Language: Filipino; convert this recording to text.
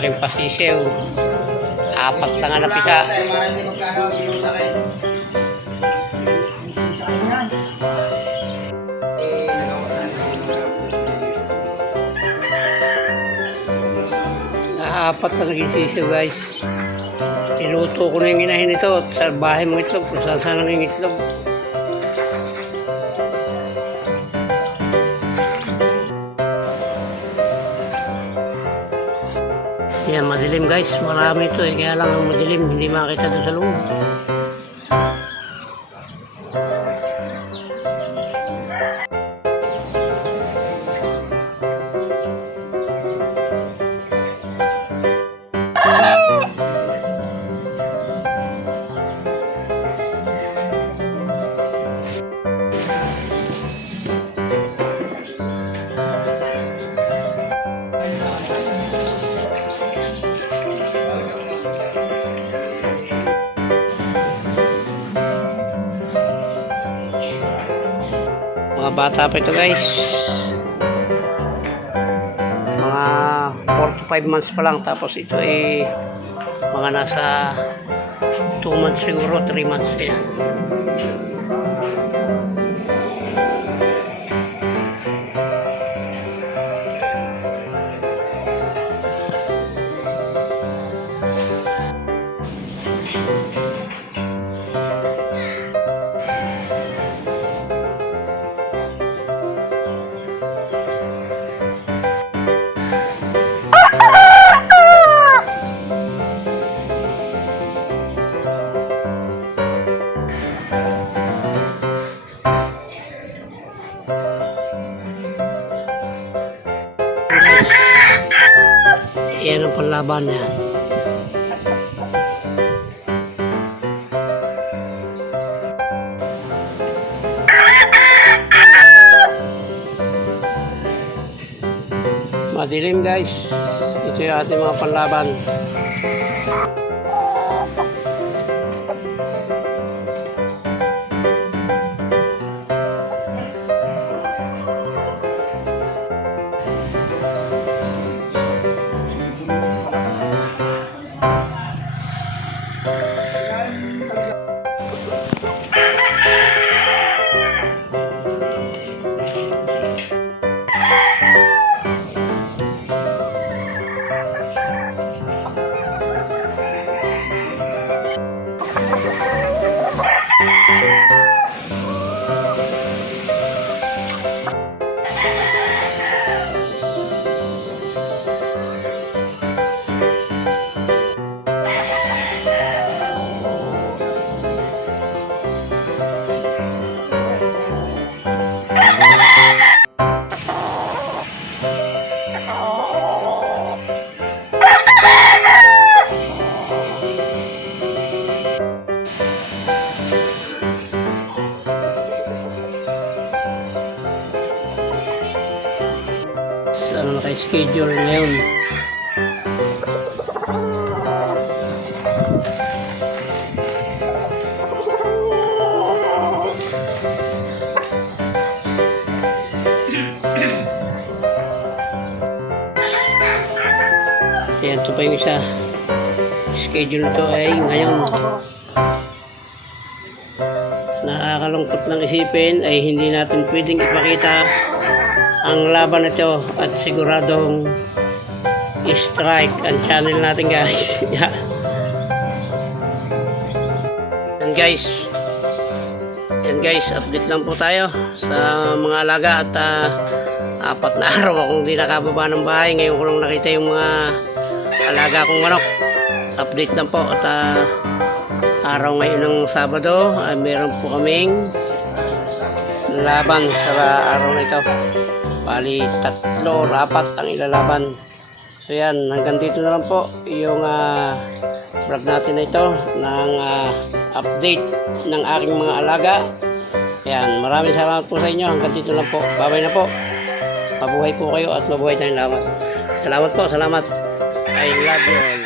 aking pasisiw. Apat na nga napita. Apat na naging sisiw guys. Niluto ko na yung inahin ito sa bahay mong itlog kung saan saan lang yung itlog. Yan, madilim guys, marami ito kaya lang ang madilim, hindi makita doon sa loob. Mga bata pa ito guys, mga 4 to 5 months pa lang, tapos ito ay mga nasa 2 months siguro, 3 months yan. Yan ang panlaban na yan. Madilim guys. Ito yung ating mga panlaban. Ano naka-schedule ngayon? Ayan, ito pa yung isa. Schedule nito ay ngayon. Nakakalungkot lang isipin ay hindi natin pwedeng ipakita ang laban na ito at siguradong strike ang channel natin guys. Yeah. Yan guys, update lang po tayo sa mga alaga at 4 na araw akong hindi nakababa ng bahay. Ngayon ko lang nakita yung mga alaga kong manok. Update lang po at araw ngayon ng Sabado ay meron po kaming laban sa araw na ito. Bali 3 o 4 ang ilalaban. So yan, hanggang dito na lang po yung vlog natin na ito ng update ng aking mga alaga. Yan, maraming salamat po sa inyo. Hanggang dito lang po. Bye-bye na po. Mabuhay po kayo at mabuhay tayong lahat. Salamat po, salamat. I love you all.